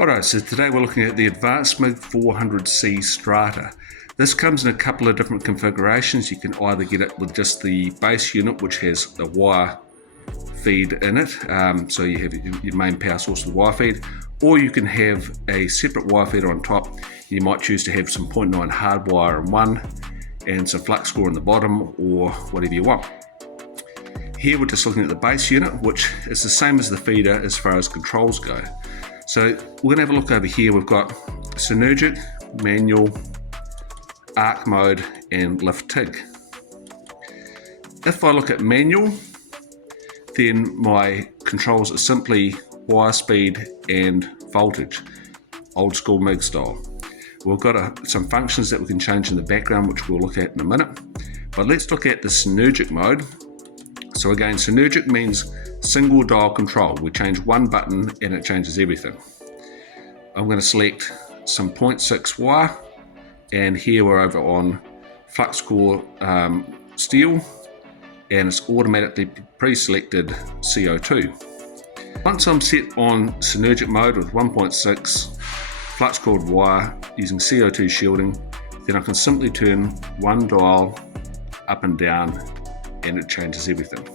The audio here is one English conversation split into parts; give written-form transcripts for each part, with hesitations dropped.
Alright, so today we're looking at the Advancemig400C Strata. This comes in a couple of different configurations. You can either get it with just the base unit, which has the wire feed in it, so you have your main power source of the wire feed, or you can have a separate wire feeder on top. You might choose to have some 0.9 hard wire in one and some flux core in the bottom, or whatever you want. Here we're just looking at the base unit, which is the same as the feeder as far as controls go. So we're going to have a look over here. We've got synergic, manual, arc mode, and lift TIG. If I look at manual, then my controls are simply wire speed and voltage, old school MIG style. We've got some functions that we can change in the background, which we'll look at in a minute. But let's look at the synergic mode. So again, synergic means single dial control. We change one button and it changes everything. I'm going to select some 0.6 wire, and here we're over on flux core steel, and it's automatically pre-selected CO2. Once I'm set on synergic mode with 1.6 flux cored wire using CO2 shielding, then I can simply turn one dial up and down and it changes everything.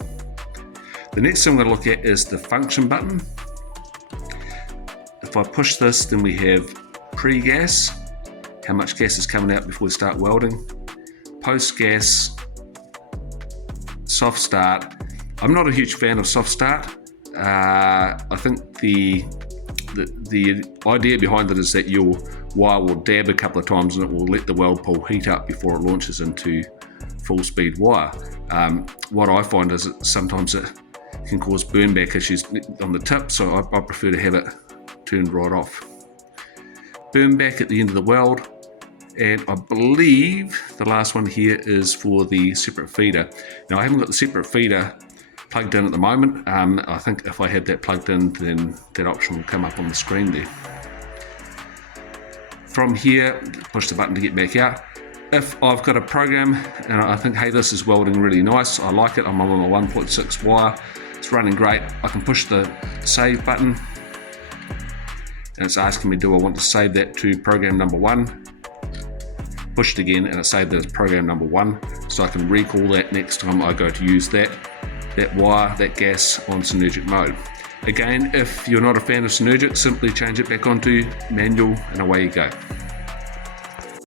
The next thing I'm going to look at is the function button. If I push this, then we have pre-gas, how much gas is coming out before we start welding, post-gas, soft start. I'm not a huge fan of soft start. I think the idea behind it is that your wire will dab a couple of times and it will let the weld pool heat up before it launches into full speed wire. What I find is that sometimes it can cause burn back issues on the tip, so I prefer to have it turned right off. Burn back at the end of the weld, and I believe the last one here is for the separate feeder. Now I haven't got the separate feeder plugged in at the moment. I think if I had that plugged in, then that option will come up on the screen there. From here, push the button to get back out. If I've got a program and I think, hey, this is welding really nice, I like it, I'm on a 1.6 wire, it's running great, I can push the save button and it's asking me, do I want to save that to program number 1? Push it again and it saved that as program number 1, so I can recall that next time I go to use that wire, that gas on synergic mode. Again, if you're not a fan of synergic, simply change it back onto manual and away you go.